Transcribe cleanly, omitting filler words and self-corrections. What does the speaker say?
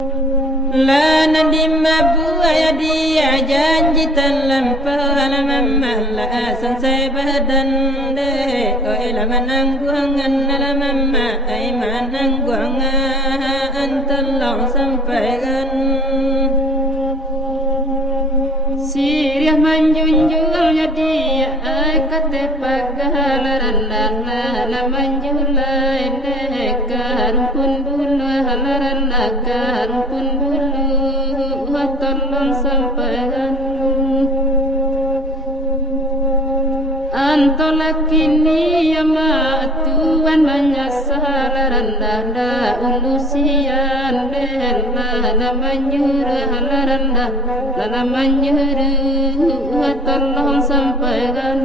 La nadima buaya dia janji telam pala mamma la asan sai badan de oi la manangguangan la mamma ai manangguangan antalong sampaikan Sirih manjunjulnya dia ai kate pagalaran la manjulai de karun pun bulu halaran la karun pun bulu tolong sampaikan Antolakini yama tuan menyasalaran dada ulusian bela la manjurah halaran la manjurah tolong sampaikan